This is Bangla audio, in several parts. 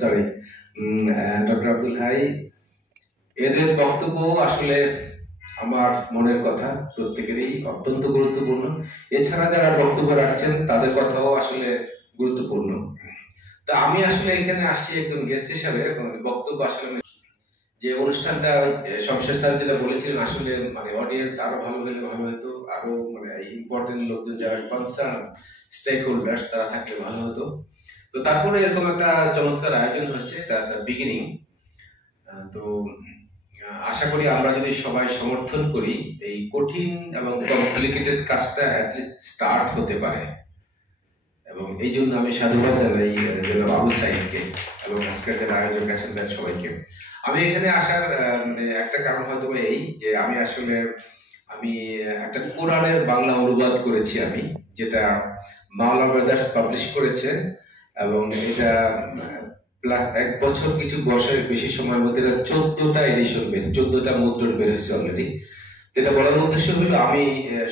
সরি, ডক্টর আব্দুল হাই, এদের বক্তব্য আসলে আমার মনের কথা প্রত্যেকেরই অত্যন্ত গুরুত্বপূর্ণ। এছাড়া যারা বক্তব্য রাখছেন তাদের কথাও আসলে গুরুত্বপূর্ণ। তো আমি আসলে এখানে আসছি একজন গেস্ট হিসাবে, বক্তব্য আসলে যে অনুষ্ঠানটা সবশেষ স্যার যেটা বলেছিলেন, আসলে মানে অডিয়েন্স আরো ভালো হলে ভালো হতো, আরো মানে ইম্পর্টেন্ট লোকজন যারা কনসার্ন স্টেক হোল্ডার্স তারা থাকলে ভালো হতো। তো তারপরে এরকম একটা চমৎকার আয়োজন হয়েছে, এটা বিগিনিং। তো আশা করি আমরা যদি সবাই সমর্থন করি, এই কঠিন এবং কমপ্লিকেটেড কাজটা অ্যাটলিস্ট স্টার্ট হতে পারে। এবং এই জন্য আমি সাধুবাদ জানাই জনাব আবুল সাইদকে এবং আজকের যারা আয়োজক আছেন তাদের সবাইকে। আমি এখানে আসার মানে একটা কারণ হয়তো এই যে আমি আসলে একটা কোরআনের বাংলা অনুবাদ করেছি আমি, যেটা মাওলানা ব্রাদার্স পাবলিশ করেছে। এবং এটা প্লাস এক বছর কিছু বছরের বেশি সময়ের মধ্যে এটা 14টা এডিশন বের, 14টা মুদ্রণ বের হয়েছে অলরেডি। যেটা বলার উদ্দেশ্য হলো আমি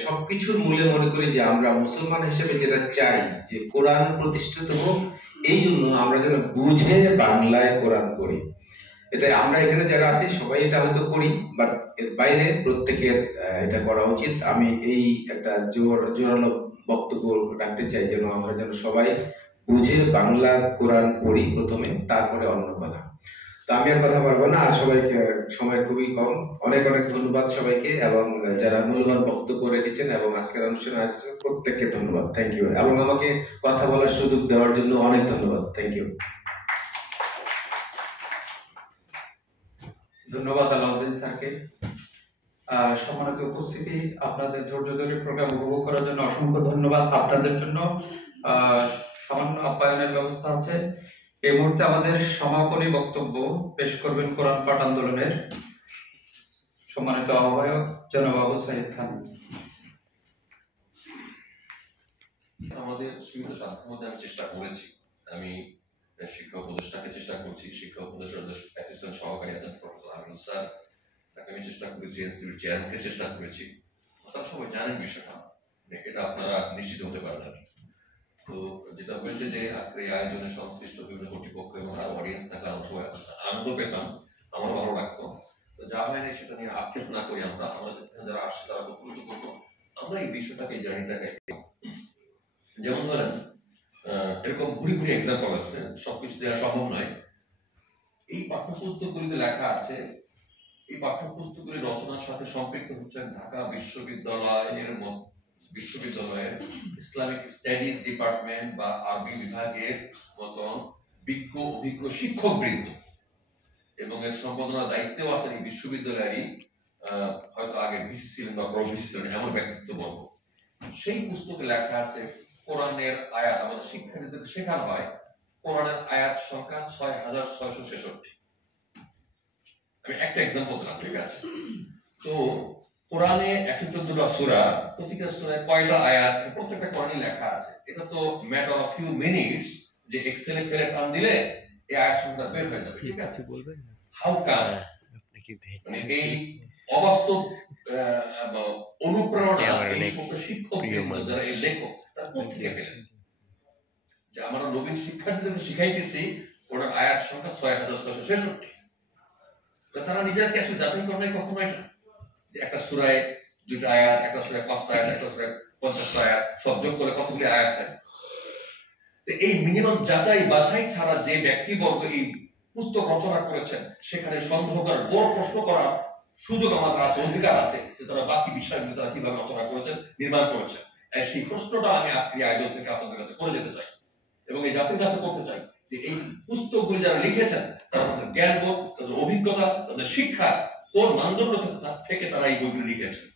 সবকিছুর মূলে মনে করি যে আমরা মুসলমান হিসেবে যেটা চাই যে কোরআন প্রতিষ্ঠিত হোক, এই জন্য আমরা যেন বুঝে বাংলায় কোরআন করি। এটা আমরা এখানে যারা আছি সবাই এটা হয়তো করি, বাট এর বাইরে প্রত্যেকের এটা করা উচিত। আমি এই একটা জোরালো বক্তব্য রাখতে চাই যেন আমরা যেন সবাই বুঝে বাংলা কোরআন পড়ি প্রথমে, তারপরে অন্য কথা। তো আমি আর কথা বলবো না, আর সবাইকে সময় খুবই কম। অনেক অনেক ধন্যবাদ সবাইকে, এবং যারা মূল্যবান বক্তব্য রেখেছেন এবং আজকের অনুষ্ঠানে আয়োজন প্রত্যেককে ধন্যবাদ, থ্যাংক ইউ। এবং আমাকে কথা বলার সুযোগ দেওয়ার জন্য অনেক ধন্যবাদ, থ্যাংক ইউ। ধন্যবাদ আলাউদ্দিন স্যারকে। সম্মানিত উপস্থিতি, আপনাদের ধৈর্য ধরে প্রোগ্রাম উপভোগ করার জন্য অসংখ্য ধন্যবাদ। আপনাদের জন্য সামান্য আপ্যায়নের ব্যবস্থা আছে। এই মুহূর্তে আমাদের সমাপনী বক্তব্য পেশ করবেন কোরআন পাঠ আন্দোলনের সম্মানিত আহ্বায়ক জনাব আবু সাইদ খান। আমাদের সীমিত সাধ্যের মধ্যে আমি চেষ্টা করেছি, আমি শিক্ষা উপদেষ্টাকে চেষ্টা করছি, শিক্ষা উপদেষ্টার অ্যাসিস্ট্যান্ট সহকারী আছেন প্রফেসর আমিনুল স্যার, তাকে আমি চেষ্টা করেছি, এনসিটিউট চেয়ারম্যানকে চেষ্টা করেছি। তারা সবাই জানেন বিষয়টা, এটা আপনারা নিশ্চিত হতে পারবেন। তো যেটা হয়েছে যে আজকের এই আয়োজনে সংশ্লিষ্ট বিভিন্ন কর্তৃপক্ষ এবং আর অডিয়েন্স থাকলে আমরা সবাই আনন্দ পেতাম, আমার ভালো লাগতো। তো যা হয়নি সেটা নিয়ে আক্ষেপ না করি, আমরা যারা আসছে তারা খুব গুরুত্বপূর্ণ। আমরা এই বিষয়টাকে এই জার্নিটাকে, যেমন ধরেন এরকম ঘুরি ঘুরি এক্সাম্পল আছে, সবকিছু দেওয়া সম্ভব নয়। এই পাঠ্যপুস্তকগুলিতে লেখা আছে, এই পাঠ্যপুস্তকগুলি রচনার সাথে সম্পৃক্ত হচ্ছে ঢাকা বিশ্ববিদ্যালয়ের ইসলামিক স্টাডিজ ডিপার্টমেন্ট বা আরবি বিভাগের মতন বিজ্ঞ অভিজ্ঞ শিক্ষক বৃন্দ, এবং এর সম্পাদনার দায়িত্বেও আছেন এই বিশ্ববিদ্যালয়েরই হয়তো আগে ভিসি ছিলেন বা প্রভিসি ছিলেন এমন ব্যক্তিত্ব বর্গ। সেই পুস্তকে লেখা আছে কোরআনের আয়াত, আমাদের শিক্ষার্থীদের শেখানো হয় কোরআনের আয়াত সংখ্যা 6666। আমি একটা এক্সাম্পল দিলাম, ঠিক আছে? তো কোরআনে 114টা সূরা, প্রতিটা সূরায় কয়টা আয়াত, প্রত্যেকটা কোরআনে লেখা আছে। এটা তো ম্যাটার অফ ফিউ মিনিটস যে এক্সেলে ফেলে টান দিলে এই আয়াত সংখ্যা বের হয়ে যাবে, ঠিক আছে? হাউ কাম মানে এই অবাস্তব অনুপ্রেরণা এই সমস্ত শিক্ষক যারা এই লেখক তারা কোথেকে পেলেন? যে আমরা নবীন শিক্ষার্থীদেরকে শিখাইতেছি ওনার আয়াত সংখ্যা 6666। তো তারা নিজেরা কি আসলে যাচাই করে নাই কখনো এটা যে একটা সূরায় 2টা আয়াত, একটা সূরায় 5টা আয়াত, একটা সূরায় 50টা আয়াত, সব যোগ করে কতগুলি আয়াত হয়? তো এই মিনিমাম যাচাই বাছাই ছাড়া যে ব্যক্তিবর্গ এই পুস্তক রচনা করেছেন, সেখানে সন্দেহ করার, বড় প্রশ্ন করার সুযোগ আমাদের আছে, অধিকার আছে যে তারা বাকি বিষয়গুলো তারা কিভাবে রচনা করেছেন, নির্মাণ করেছেন। সেই প্রশ্নটা আমি আজকের আয়োজন থেকে আপনাদের কাছে করে যেতে চাই এবং এই জাতির কাছে করতে চাই যে এই পুস্তকগুলি যারা লিখেছেন তাদের জ্ঞান বোধ, তাদের অভিজ্ঞতা, তাদের শিক্ষা কোন মানদণ্ড থেকে তারা এই বইগুলি লিখেছেন।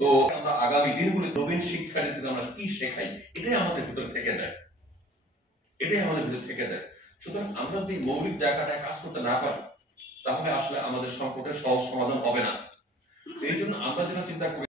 তো আমরা আগামী দিনগুলি নবীন শিক্ষার্থীদের আমরা কি শেখাই, এটাই আমাদের ভিতরে থেকে যায়, এটাই আমাদের ভিতরে থেকে যায়। সুতরাং আমরা যদি মৌলিক জায়গাটায় কাজ করতে না পারি, তাহলে আসলে আমাদের সংকটের সহজ সমাধান হবে না। এই জন্য আমরা যেটা চিন্তা করি